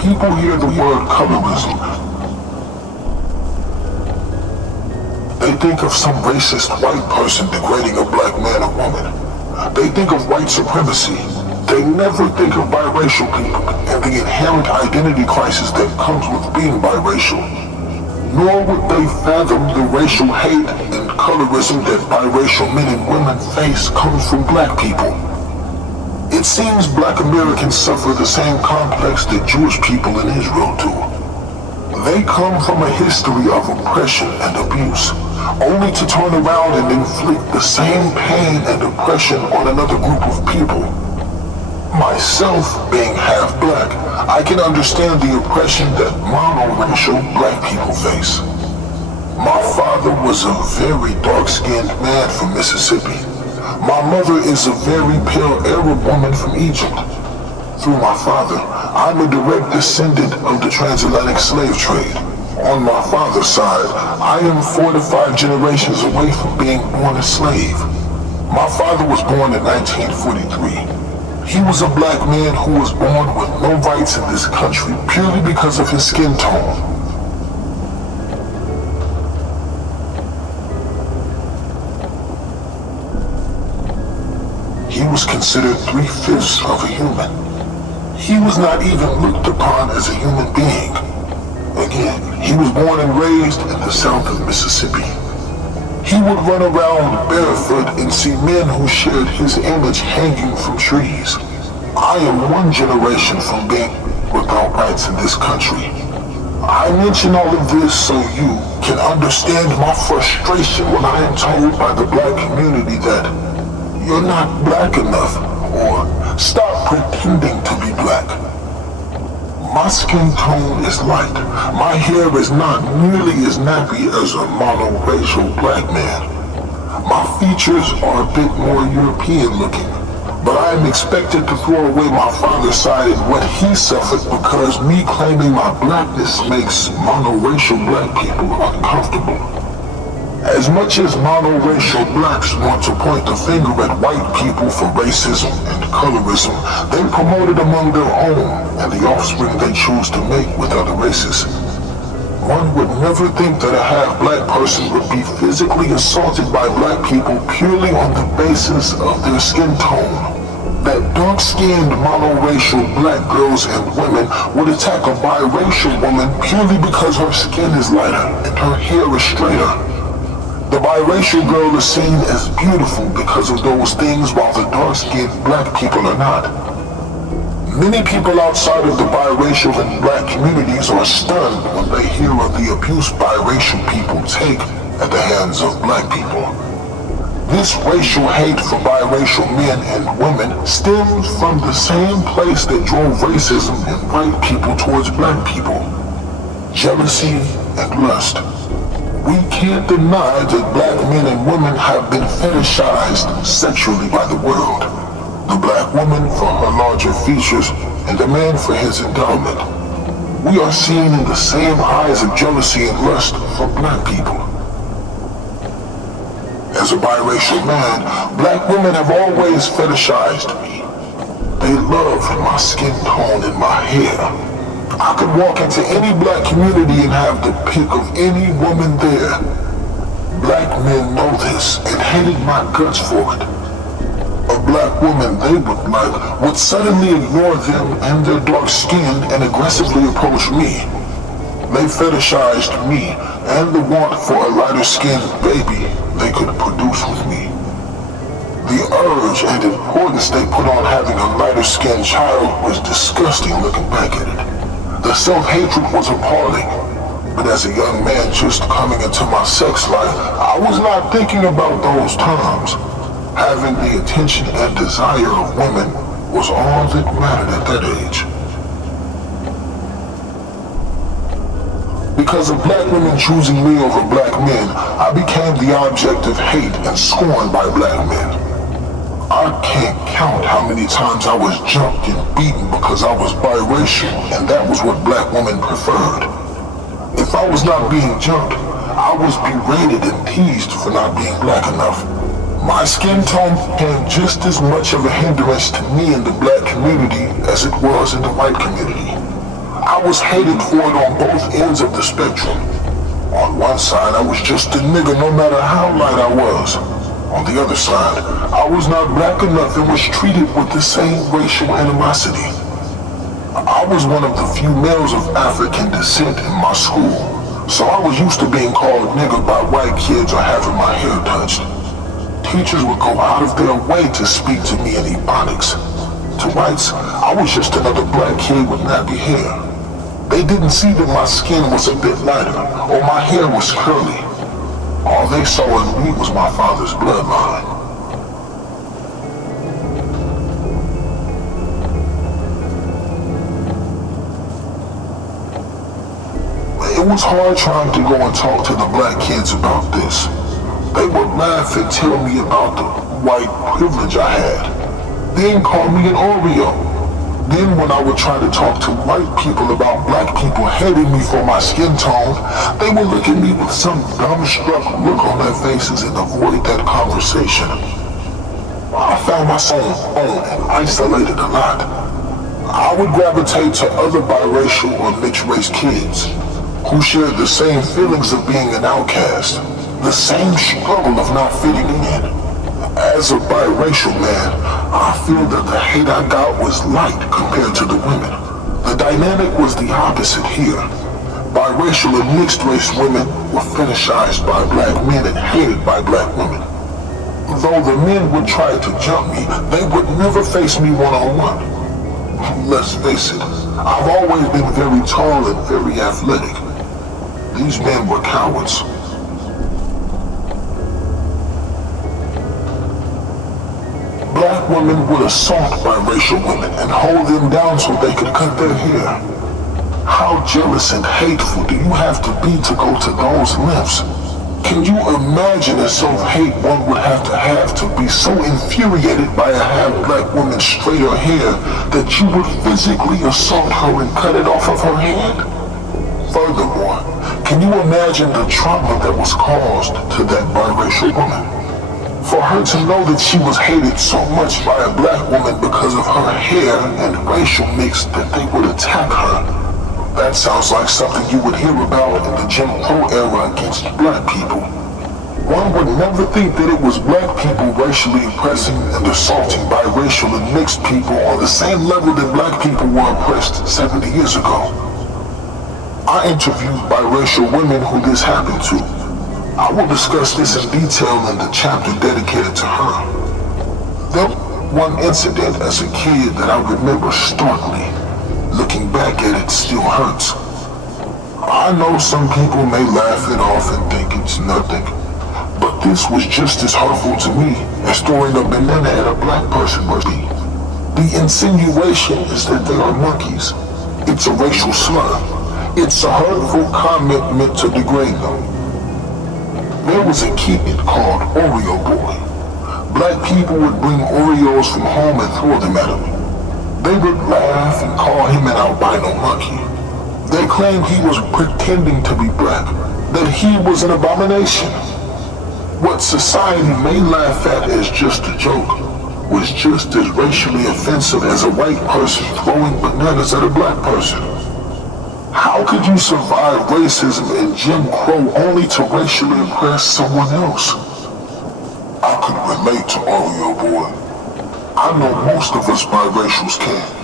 people hear the word colorism, they think of some racist white person degrading a black man or woman. They think of white supremacy. They never think of biracial people and the inherent identity crisis that comes with being biracial. Nor would they fathom the racial hate and colorism that biracial men and women face comes from black people. It seems black Americans suffer the same complex that Jewish people in Israel do. They come from a history of oppression and abuse, only to turn around and inflict the same pain and oppression on another group of people. Myself, being half black, I can understand the oppression that monoracial black people face. My father was a very dark-skinned man from Mississippi. My mother is a very pale Arab woman from Egypt. Through my father, I'm a direct descendant of the transatlantic slave trade. On my father's side, I am 4 to 5 generations away from being born a slave. My father was born in 1943. He was a black man who was born with no rights in this country purely because of his skin tone. He was considered 3/5 of a human. He was not even looked upon as a human being. Again, he was born and raised in the south of Mississippi. He would run around barefoot and see men who shared his image hanging from trees. I am 1 generation from being without rights in this country. I mention all of this so you can understand my frustration when I am told by the black community that you're not black enough, or stop pretending to be black. My skin tone is light. My hair is not nearly as nappy as a monoracial black man. My features are a bit more European looking, but I am expected to throw away my father's side and what he suffered because me claiming my blackness makes monoracial black people uncomfortable. As much as monoracial blacks want to point the finger at white people for racism and colorism, they promote it among their own and the offspring they choose to make with other races. One would never think that a half-black person would be physically assaulted by black people purely on the basis of their skin tone. That dark-skinned monoracial black girls and women would attack a biracial woman purely because her skin is lighter and her hair is straighter. The biracial girl is seen as beautiful because of those things while the dark-skinned black people are not. Many people outside of the biracial and black communities are stunned when they hear of the abuse biracial people take at the hands of black people. This racial hate for biracial men and women stems from the same place that drove racism in white people towards black people: jealousy and lust. We can't deny that black men and women have been fetishized sexually by the world. The black woman for her larger features and the man for his endowment. We are seen in the same highs of jealousy and lust for black people. As a biracial man, black women have always fetishized me. They love my skin tone and my hair. I could walk into any black community and have the pick of any woman there. Black men know this and hated my guts for it. A black woman they would like would suddenly ignore them and their dark skin and aggressively approach me. They fetishized me and the want for a lighter skinned baby they could produce with me. The urge and importance they put on having a lighter skinned child was disgusting looking back at it. The self-hatred was appalling, but as a young man just coming into my sex life, I was not thinking about those times. Having the attention and desire of women was all that mattered at that age. Because of black women choosing me over black men, I became the object of hate and scorn by black men. I can't count how many times I was jumped and beaten because I was biracial and that was what black women preferred. If I was not being jumped, I was berated and teased for not being black enough. My skin tone became just as much of a hindrance to me in the black community as it was in the white community. I was hated for it on both ends of the spectrum. On one side, I was just a nigga no matter how light I was. On the other side, I was not black enough and was treated with the same racial animosity. I was one of the few males of African descent in my school, so I was used to being called nigga by white kids or having my hair touched. Teachers would go out of their way to speak to me in Ebonics. To whites, I was just another black kid with nappy hair. They didn't see that my skin was a bit lighter or my hair was curly. All they saw in me was my father's bloodline. It was hard trying to go and talk to the black kids about this. They would laugh and tell me about the white privilege I had. Then call me an Oreo. Then when I would try to talk to white people about black people hating me for my skin tone, they would look at me with some dumbstruck look on their faces and avoid that conversation. I found myself alone and isolated a lot. I would gravitate to other biracial or mixed race kids who shared the same feelings of being an outcast, the same struggle of not fitting in. As a biracial man, I feel that the hate I got was light compared to the women. The dynamic was the opposite here. Biracial and mixed race women were fetishized by black men and hated by black women. Though the men would try to jump me, they would never face me one-on-one. Let's face it, I've always been very tall and very athletic. These men were cowards. Black women would assault biracial women and hold them down so they could cut their hair. How jealous and hateful do you have to be to go to those lengths? Can you imagine the self-hate one would have to be so infuriated by a half-black woman's straighter hair that you would physically assault her and cut it off of her head? Furthermore, can you imagine the trauma that was caused to that biracial woman? For her to know that she was hated so much by a black woman because of her hair and racial mix that they would attack her. That sounds like something you would hear about in the Jim Crow era against black people. One would never think that it was black people racially oppressing and assaulting biracial and mixed people on the same level that black people were oppressed 70 years ago. I interviewed biracial women who this happened to. I will discuss this in detail in the chapter dedicated to her. There was one incident as a kid that I remember starkly. Looking back at it still hurts. I know some people may laugh it off and think it's nothing, but this was just as hurtful to me as throwing a banana at a black person would be. The insinuation is that they are monkeys. It's a racial slur. It's a hurtful comment meant to degrade them. There was a kid called Oreo Boy. Black people would bring Oreos from home and throw them at him. They would laugh and call him an albino monkey. They claimed he was pretending to be black, that he was an abomination. What society may laugh at as just a joke was just as racially offensive as a white person throwing bananas at a black person. How could you survive racism and Jim Crow only to racially oppress someone else? I could relate to Oreo Boy. I know most of us biracials can.